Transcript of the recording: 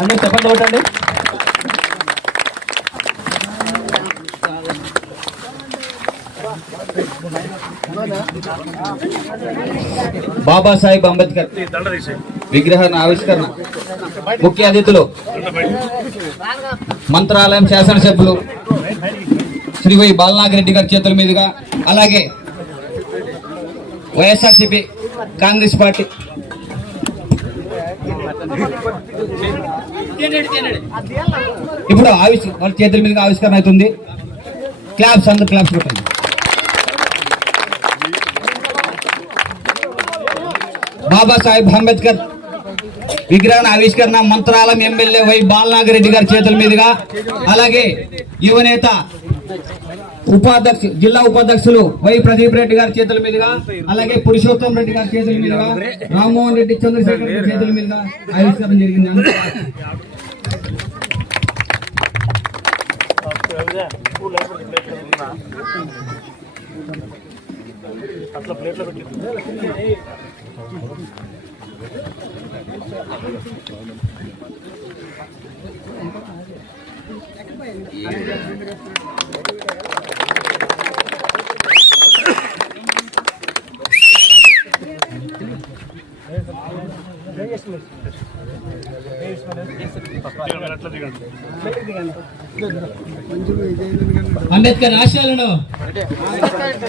అందరూ చెప్పండి ఒకటండి. బాబాసాహెబ్ అంబేద్కర్ విగ్రహ ఆవిష్కరణ ముఖ్య అతిథులు మంత్రాలయం శాసనసభ్యులు శ్రీ వై బాలనాగిరెడ్డి గారి చేతుల మీదుగా, అలాగే వైఎస్ఆర్సీపీ కాంగ్రెస్ పార్టీ ఇప్పుడు వాళ్ళ చేతుల మీదుగా ఆవిష్కరణ అవుతుంది. క్లాప్స్, అందరు క్లాప్స్ కొట్టండి. బాబాసాహెబ్ అంబేద్కర్ విగ్రహ ఆవిష్కరణ మంత్రాలయం ఎమ్మెల్యే వై బాలనాగిరెడ్డి గారి చేతుల మీదుగా, అలాగే యువనేత జిల్లా ఉపాధ్యక్షులు వై ప్రదీప్ రెడ్డి గారి చేతుల మీదుగా, అలాగే పురుషోత్తం రెడ్డి గారి చేతుల మీదుగా, రామ్మోహన్ రెడ్డి, చంద్రశేఖర్ రెడ్డి చేతుల మీదుగా ఆవిష్కరణ జరిగింది. అట్లా ప్లేట్లో పెట్టి అంబేద్కర్ ఆశయాలను